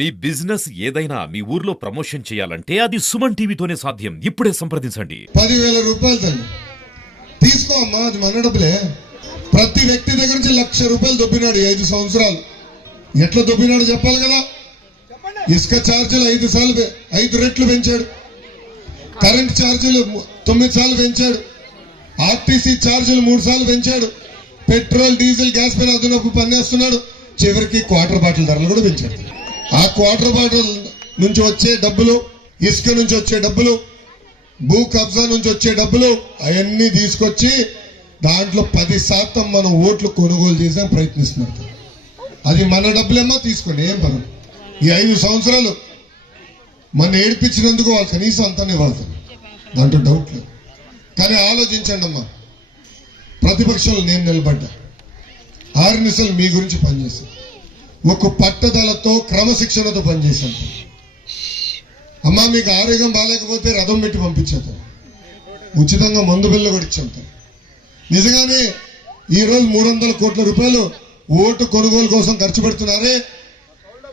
మీ business ఏదైనా మీ ఊర్లో promotion చేయాలంటే అది సుమన్ టీవీతోనే సాధ్యం. ఇప్పుడే సంప్రదించండి. పదివేల రూపాయలు తల్లి. తీసుకో అమ్మా అది మన డబ్బులే. ప్రతి వ్యక్తి దగ్గర నుంచి లక్ష రూపాయలు దొబ్బినాడు ఐదు సంవత్సరాలు. ఎట్లా దొబ్బినాడు చెప్పాలి కదా? ఇసుక ఛార్జీలు ఐదు సార్లు ఐదు రెట్లు పెంచాడు. కరెంట్ ఛార్జీలు తొమ్మిది సార్లు పెంచాడు. ఆర్టీసీ ఛార్జీలు మూడు సార్లు పెంచాడు. పెట్రోల్ డీజిల్ గ్యాస్ పైన అదనపు పనిచేస్తున్నాడు చివరికి క్వార్టర్ బాటిల్ ధరలు కూడా పెంచాడు. ఆ క్వార్టర్ బాటిల్ నుంచి వచ్చే డబ్బులు ఇసుక నుంచి వచ్చే డబ్బులు భూ కబ్జా నుంచి వచ్చే డబ్బులు అవన్నీ తీసుకొచ్చి దాంట్లో పది శాతం మనం ఓట్లు కొనుగోలు చేసే ప్రయత్నిస్తున్నారు. అది మన డబ్బులేమో తీసుకోండి ఏం పని? ఈ ఐదు సంవత్సరాలు మన ఏడిపించినందుకు వాళ్ళు కనీసం అంతానే వాళ్తారు. దాంట్లో డౌట్ లేదు. కానీ ఆలోచించండి అమ్మా. ప్రతిపక్షంలో నేను నిలబడ్డా. ఆరు నిమిషాలు మీ గురించి పనిచేశాను ఒక పట్టుదలతో క్రమశిక్షణతో పనిచేశాను అమ్మా మీకు ఆరోగ్యం బాగాలేకపోతే రథం పెట్టి పంపించేద్దాం. ఉచితంగా మందు బిల్లు కూడా ఇచ్చాం. నిజంగానే ఈ రోజు మూడు వందల కోట్ల రూపాయలు ఓటు కొనుగోలు కోసం ఖర్చు పెడుతున్నారే.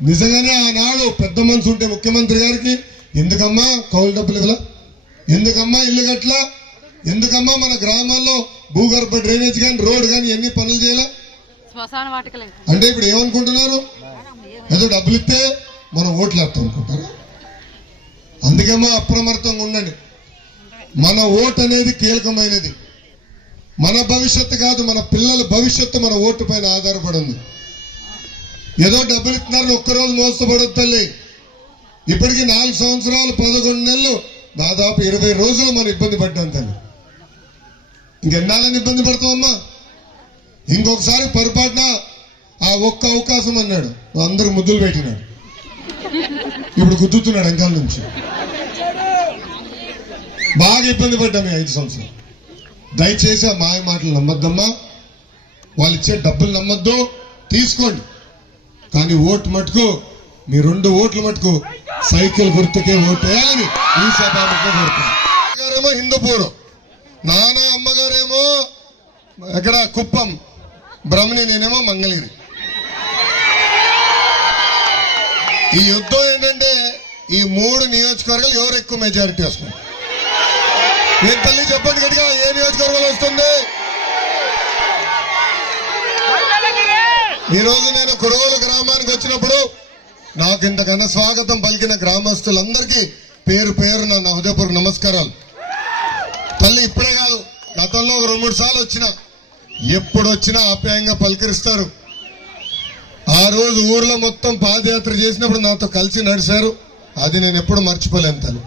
నిజంగానే ఆనాడు పెద్ద మనసు ఉంటే ముఖ్యమంత్రి గారికి ఎందుకమ్మా కౌలు డబ్బులు ఇవ్వలా? ఎందుకమ్మా ఇల్లు గట్లా ఎందుకమ్మా మన గ్రామాల్లో భూగర్భ డ్రైనేజ్ కానీ రోడ్ కానీ ఎన్ని పనులు చేయాలా? అంటే ఇప్పుడు ఏమనుకుంటున్నారు? ఏదో డబ్బులు ఇస్తే మనం ఓట్లు వేస్తాం అనుకుంటారు? అందుకేమో అప్రమత్తంగా ఉండండి. మన ఓటు అనేది కీలకమైనది. మన భవిష్యత్తు కాదు మన పిల్లల భవిష్యత్తు మన ఓటు పైన ఆధారపడి ఉంది. ఏదో డబ్బులు ఇస్తున్నారని ఒక్కరోజు మోసపడదు తల్లి. ఇప్పటికి నాలుగు సంవత్సరాలు పదకొండు నెలలు దాదాపు ఇరవై రోజులు మనం ఇబ్బంది పడ్డాం తల్లి. ఇంకెన్నాళ్ళని ఇబ్బంది పడతామమ్మా ఇంకొకసారి పొరపాటున ఆ ఒక్క అవకాశం అన్నాడు. అందరు ముద్దులు పెట్టినాడు ఇప్పుడు గుద్దుతున్నాడు అంకాల నుంచి. బాగా ఇబ్బంది పడ్డాము ఐదు సంవత్సరాలు. దయచేసి ఆ మాయ మాటలు నమ్మద్దమ్మా. వాళ్ళు ఇచ్చే డబ్బులు నమ్మద్దు. తీసుకోండి. కానీ ఓటు మటుకు మీ రెండు ఓట్లు మటుకు సైకిల్ గుర్తుకే ఓటేయాలని ఈ సభాముఖంగా కోరుతున్నాను గారేమో హిందూపూర్ నాన్న అమ్మగారేమో ఎక్కడ కుప్పం. బ్రహ్మని నేనేమో మంగళగిరి ఈ యుద్ధం ఏంటంటే ఈ మూడు నియోజకవర్గాలు ఎవరు ఎక్కువ మెజారిటీ వస్తుంది? నేను తల్లి చెప్పండి గట్టిగా ఏ నియోజకవర్గాలు వస్తుంది? ఈరోజు నేను కురవలు గ్రామానికి వచ్చినప్పుడు నాకు ఇంతకన్నా స్వాగతం పలికిన గ్రామస్తులందరికీ పేరు పేరు నా హృదయపూర్వక నమస్కారాలు. తల్లి ఇప్పుడే కాదు గతంలో ఒక రెండు మూడు సార్లు వచ్చిన ఎప్పుడు వచ్చినా ఆప్యాయంగా పలకరిస్తారు. ఆ రోజు ఊర్లో మొత్తం పాదయాత్ర చేసినప్పుడు నాతో కలిసి నడిచారు అది నేను ఎప్పుడు మర్చిపోలేను తల్లి.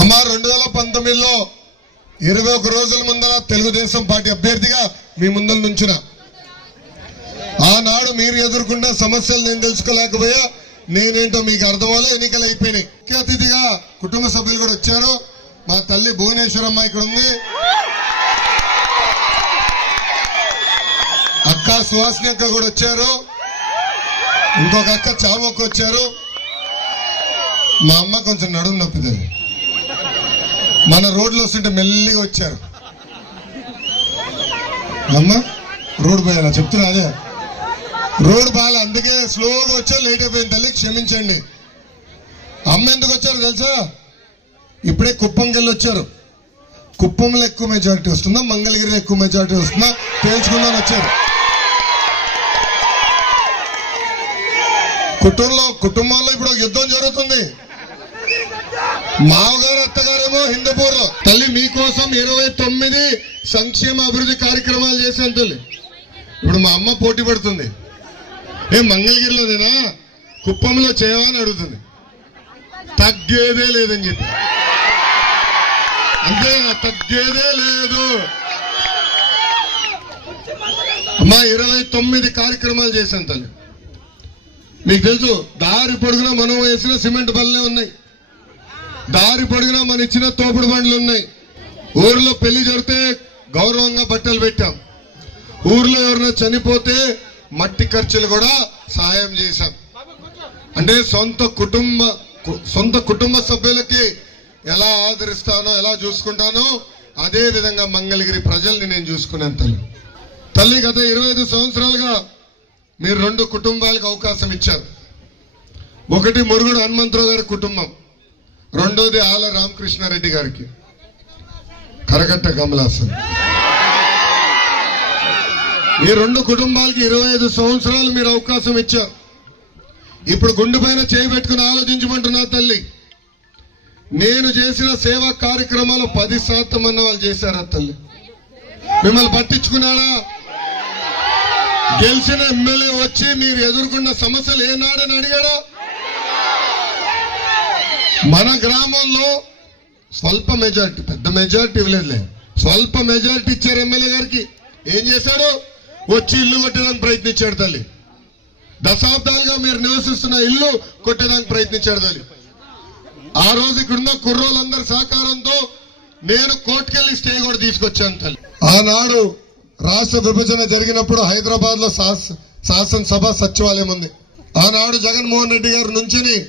అమ్మా రెండు వేల పంతొమ్మిదిలో ఇరవై ఒక రోజుల ముందర తెలుగుదేశం పార్టీ అభ్యర్థిగా మీ ముందర నుంచిన ఆనాడు మీరు ఎదుర్కొన్న సమస్యలు నేను తెలుసుకోలేకపోయా. నేనేంటో మీకు అర్థమవలే ఎన్నికలు అయిపోయినాయి. ముఖ్య అతిథిగా కుటుంబ సభ్యులు కూడా వచ్చారు. మా తల్లి భువనేశ్వరమ్మ ఇక్కడ ఉంది అక్క సుహాసిని అక్క కూడా వచ్చారు. ఇంకొక అక్క చామక్క వచ్చారు. మా అమ్మ కొంచెం నడుము నొప్పిది. మన రోడ్లో వస్తుంటే మెల్లిగా వచ్చారు. అమ్మ రోడ్ పోయాలా చెప్తున్నా అదే. రోడ్ బాగా అందుకే స్లోగా వచ్చారు లేట్ అయిపోయింది తల్లి క్షమించండి. అమ్మ ఎందుకు వచ్చారు తెలుసా? ఇప్పుడే కుప్పంకి వెళ్ళి వచ్చారు. కుప్పంలో ఎక్కువ మెజారిటీ వస్తుందా మంగళగిరిలో ఎక్కువ మెజారిటీ వస్తుందా తేల్చుకుందాని వచ్చారు. కుటుంబంలో కుటుంబాల్లో ఇప్పుడు యుద్ధం జరుగుతుంది. మావగారు అత్తగారేమో హిందూపూర్. తల్లి మీకోసం ఇరవై తొమ్మిది సంక్షేమ అభివృద్ధి కార్యక్రమాలు చేశాను తల్లి. ఇప్పుడు మా అమ్మ పోటీ పడుతుంది. ఏ మంగళగిరిలోనేనా కుప్పంలో చేయవా అని అడుగుతుంది. తగ్గేదే లేదని చెప్పి. అంతేనా? తగ్గేదే లేదు. అమ్మా ఇరవై తొమ్మిది కార్యక్రమాలు చేశాను తల్లి. మీకు తెలుసు దారి పొడుగున మనం వేసిన సిమెంట్ బల్లే ఉన్నాయి. దారి పొడుగున మన ఇచ్చిన తోపుడు బండ్లు ఉన్నాయి. ఊర్లో పెళ్ళి జరిగితే గౌరవంగా బట్టలు పెట్టాం. ఊర్లో ఎవరైనా చనిపోతే మట్టి ఖర్చులు కూడా సహాయం చేశాం. అంటే సొంత కుటుంబ సొంత కుటుంబ సభ్యులకి ఎలా ఆదరిస్తానో ఎలా చూసుకుంటానో అదే విధంగా మంగళగిరి ప్రజల్ని నేను చూసుకున్నాను తల్లి. తల్లి గత ఇరవై ఐదు సంవత్సరాలుగా మీరు రెండు కుటుంబాలకు అవకాశం ఇచ్చారు. ఒకటి మురుగుడు హనుమంతరావు గారి కుటుంబం రెండోది ఆల రామకృష్ణారెడ్డి గారికి. కరగట్ట కమలాసన్. ఈ రెండు కుటుంబాలకి ఇరవై ఐదు సంవత్సరాలు మీరు అవకాశం ఇచ్చారు. ఇప్పుడు గుండె పైన చేయి పెట్టుకుని ఆలోచించమంటున్నా తల్లి. నేను చేసిన సేవా కార్యక్రమాలు పది శాతం అన్న వాళ్ళు చేశారా తల్లి? మిమ్మల్ని పట్టించుకున్నాడా? గెలిచిన ఎమ్మెల్యే వచ్చి మీరు ఎదుర్కొన్న సమస్యలు ఏనాడని అడిగాడా? మన గ్రామంలో స్వల్ప మెజారిటీ పెద్ద మెజారిటీ ఇవ్వలేదులే. స్వల్ప మెజారిటీ ఇచ్చారు ఎమ్మెల్యే గారికి. ఏం చేశాడు? వచ్చి ఇల్లు కొట్టడానికి ప్రయత్నించాడు తల్లి. దశాబ్దాలుగా మీరు నివసిస్తున్న ఇల్లు కొట్టడానికి ప్రయత్నించాడు తల్లి. ఆ రోజు ఇక్కడున్న కుర్రోళ్ళందరి సహకారంతో నేను కోర్టుకెళ్ళి స్టే కూడా తీసుకొచ్చాను తల్లి. ఆనాడు రాష్ట్ర విభజన జరిగినప్పుడు హైదరాబాద్లో శాసనసభ సచివాలయం ఉంది. ఆనాడు జగన్మోహన్ రెడ్డి గారి నుంచి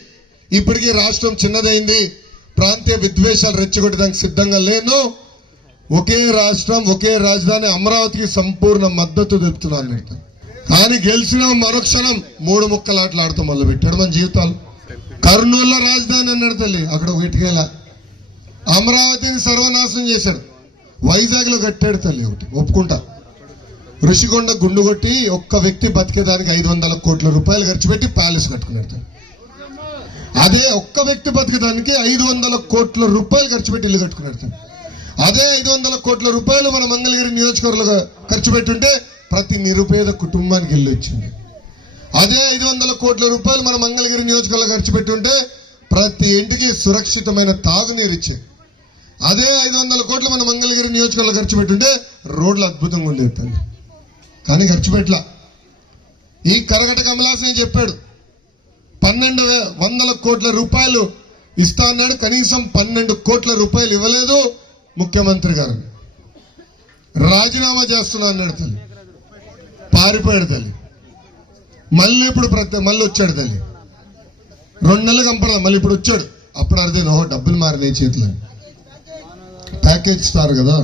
ఇప్పటికీ రాష్ట్రం చిన్నదైంది. ప్రాంతీయ విద్వేషాలు రెచ్చగొట్టడానికి సిద్ధంగా లేను. ఒకే రాష్ట్రం ఒకే రాజధాని అమరావతికి సంపూర్ణ మద్దతు తెలుపుతున్నాను నేను. కానీ గెలిచిన మరుక్షణం మూడు ముక్కలాట్లు ఆడుతూ మొదలు పెట్టాడు మన జీవితాలు. కర్నూలులో రాజధాని అన్నాడు తల్లి అక్కడ ఒక ఇటుకేల. అమరావతిని సర్వనాశనం చేశాడు. వైజాగ్లో కట్టాడు తల్లి ఒకటి. ఒప్పుకుంటా. ఋషికొండ గుండు కొట్టి ఒక్క వ్యక్తి బతికేదానికి ఐదు వందల కోట్ల రూపాయలు ఖర్చు పెట్టి ప్యాలెస్ కట్టుకున్నాడు అదే ఒక్క వ్యక్తి బతికేదానికి ఐదు వందల కోట్ల రూపాయలు ఖర్చు పెట్టి ఇల్లు కట్టుకున్నాడు అదే ఐదు వందల కోట్ల రూపాయలు మన మంగళగిరి నియోజకవర్గంలో ఖర్చు పెట్టుంటే ప్రతి నిరుపేద కుటుంబానికి ఇల్లు ఇచ్చింది. అదే ఐదు వందల కోట్ల రూపాయలు మన మంగళగిరి నియోజకవర్గంలో ఖర్చు పెట్టుంటే ప్రతి ఇంటికి సురక్షితమైన తాగునీరు ఇచ్చేది అదే ఐదు వందల కోట్లు మన మంగళగిరి నియోజకవర్గంలో ఖర్చు పెట్టుంటే రోడ్లు అద్భుతంగా ఉండేది తల్లి. కానీ ఖర్చు పెట్టలా. ఈ కరగట కమలాసన్ చెప్పాడు. పన్నెండు వందల కోట్ల రూపాయలు ఇస్తా అన్నాడు. కనీసం పన్నెండు కోట్ల రూపాయలు ఇవ్వలేదు ముఖ్యమంత్రి గారు. రాజీనామా చేస్తున్నా అన్నాడు తల్లి. పారిపోయాడు తల్లి. మళ్ళీ ఇప్పుడు ప్రతి మళ్ళీ వచ్చాడు తల్లి. రెండు నెలలు కంపడదా మళ్ళీ ఇప్పుడు వచ్చాడు. అప్పుడు అర్థం ఓహో డబ్బులు మారినాయి చేతిలో. ప్యాకేజ్ ఇస్తారు కదా.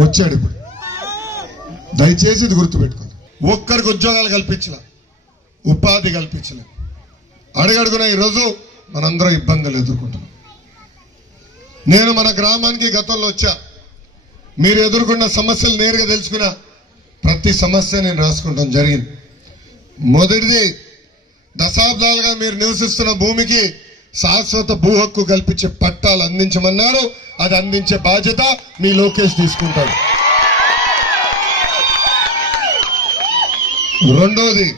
వచ్చాడు ఇప్పుడు. దయచేసి ఇది గుర్తుపెట్టుకోండి. ఒక్కరికి ఉద్యోగాలు కల్పించిన ఉపాధి కల్పించిన అడుగడుగున ఈరోజు మనందరం ఇబ్బందులు ఎదుర్కొంటున్నాం. నేను మన గ్రామానికి గతంలో వచ్చా. మీరు ఎదుర్కొన్న సమస్యలు నేరుగా తెలుసుకున్న ప్రతి సమస్య నేను రాసుకుంటాం జరిగింది. మొదటిది దశాబ్దాలుగా మీరు నివసిస్తున్న భూమికి శాశ్వత భూ హక్కు కల్పించే పట్టాలు అందించమన్నారు. అది అందించే బాధ్యత మీ లోకేష్ తీసుకుంటాడు. రెండోది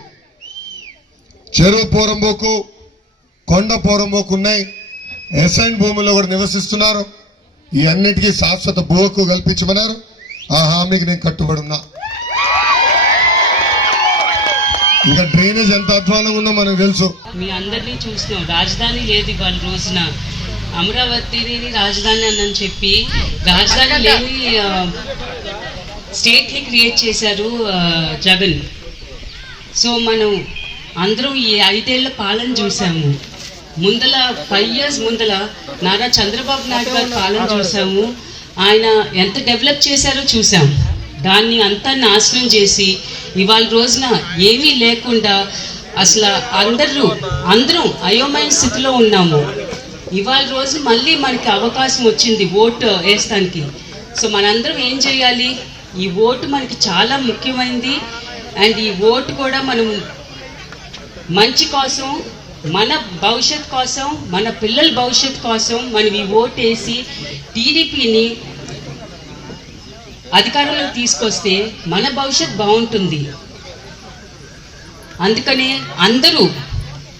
చెరువు పోరంబోకు కొండ పోరంబోకు ఉన్నాయి ఎసైన్ భూముల్లో కూడా నివసిస్తున్నారు. ఈ అన్నిటికీ శాశ్వత భూ కల్పించమన్నారు. ఆ హామీకి నేను కట్టుబడి ఉన్నా. ఇంకా డ్రైనేజ్ ఎంత అధ్వానంగా ఉందో మనకు తెలుసు. మీ అందరినీ చూస్తున్నాం. రాజధాని లేదు ఇవాళ రోజున. అమరావతిని రాజధాని అని చెప్పి రాజధాని లేని స్టేట్ని క్రియేట్ చేశారు జగన్. సో మనం అందరం ఈ ఐదేళ్ళ పాలన చూసాము. ముందల ఫైవ్ ఇయర్స్ ముందల నారా చంద్రబాబు నాయుడు గారి పాలన చూసాము. ఆయన ఎంత డెవలప్ చేశారో చూసాం. దాన్ని అంతా నాశనం చేసి ఇవాళ రోజున ఏమీ లేకుండా అసలు అందరూ అందరం అయోమయ స్థితిలో ఉన్నాము. ఇవాళ రోజు మళ్ళీ మనకి అవకాశం వచ్చింది ఓటు వేస్తానికి సో మనందరం ఏం చేయాలి? ఈ ఓటు మనకి చాలా ముఖ్యమైనది అండ్ ఈ ఓటు కూడా మనం మంచి కోసం మన భవిష్యత్ కోసం మన పిల్లల భవిష్యత్ కోసం మనం ఈ ఓటు వేసి టీడీపీని అధికారంలోకి తీసుకొస్తే మన భవిష్యత్ బాగుంటుంది. అందుకనే అందరూ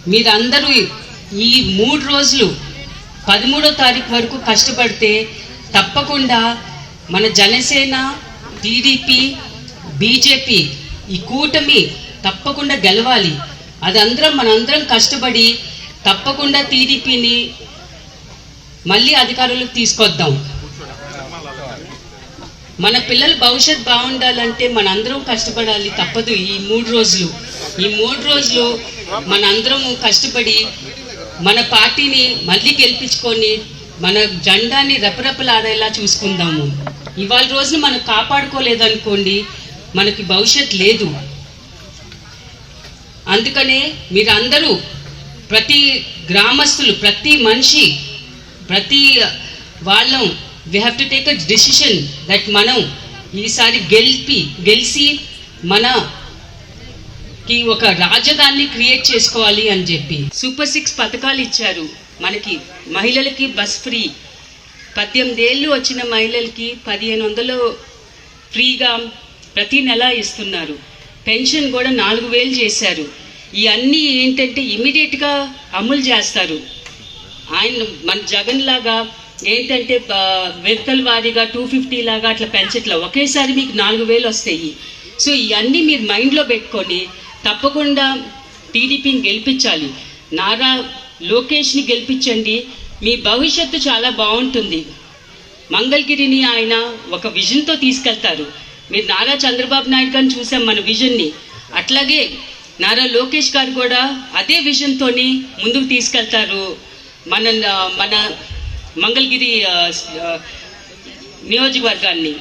మీరందరూ ఈ మూడు రోజులు పదమూడో తారీఖు వరకు కష్టపడితే తప్పకుండా మన జనసేన టీడీపీ బీజేపీ ఈ కూటమి తప్పకుండా గెలవాలి. అది అందరం మనందరం కష్టపడి తప్పకుండా టీడీపీని మళ్ళీ అధికారంలోకి తీసుకొద్దాం. మన పిల్లల భవిష్యత్ బాగుండాలంటే మనందరం కష్టపడాలి తప్పదు ఈ మూడు రోజులు. ఈ మూడు రోజులు మనందరం కష్టపడి మన పార్టీని మళ్ళీ గెలిపించుకొని మన జెండాని రెపరెపలాడేలా చూసుకుందాము. ఇవాళ రోజున మనం కాపాడుకోలేదనుకోండి మనకి భవిష్యత్ లేదు అందుకనే మీరందరూ ప్రతి గ్రామస్తులు ప్రతి మనిషి ప్రతి వాళ్ళం we have to take a decision that మనం ఈసారి గెలిపి గెలిచి మనకి ఒక రాజధాని క్రియేట్ చేసుకోవాలి అని చెప్పి. సూపర్ సిక్స్ పథకాలు ఇచ్చారు. మనకి మహిళలకి బస్ ఫ్రీ. పద్దెనిమిది ఏళ్ళు వచ్చిన మహిళలకి పదిహేను వందలు ఫ్రీగా ప్రతి నెల ఇస్తున్నారు. పెన్షన్ కూడా నాలుగు వేలు చేశారు. ఇవన్నీ ఏంటంటే ఇమీడియట్గా అమలు చేస్తారు. ఆయన మన జగన్ లాగా ఏంటంటే బ- విడతల వారీగా టూ ఫిఫ్టీ లాగా అట్లా పెంచట్లా. ఒకేసారి మీకు నాలుగు వేలు వస్తాయి. సో ఇవన్నీ మీరు మైండ్లో పెట్టుకొని తప్పకుండా టీడీపీని గెలిపించాలి. నారా లోకేష్ని గెలిపించండి. మీ భవిష్యత్తు చాలా బాగుంటుంది. మంగళగిరిని ఆయన ఒక విజన్తో తీసుకెళ్తారు. మీరు నారా చంద్రబాబు నాయుడు గారిని చూసాం మన విజన్ని. అట్లాగే నారా లోకేష్ గారు కూడా అదే విజన్తోని ముందుకు తీసుకెళ్తారు. మన మన మంగళగిరి నియోజకవర్గాన్ని.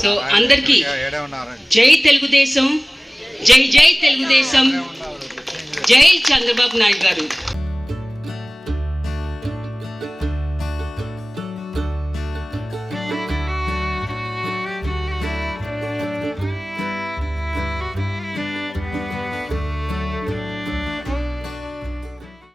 సో అందరికీ జై తెలుగుదేశం జై జై తెలుగుదేశం జై చంద్రబాబు నాయుడు గారు.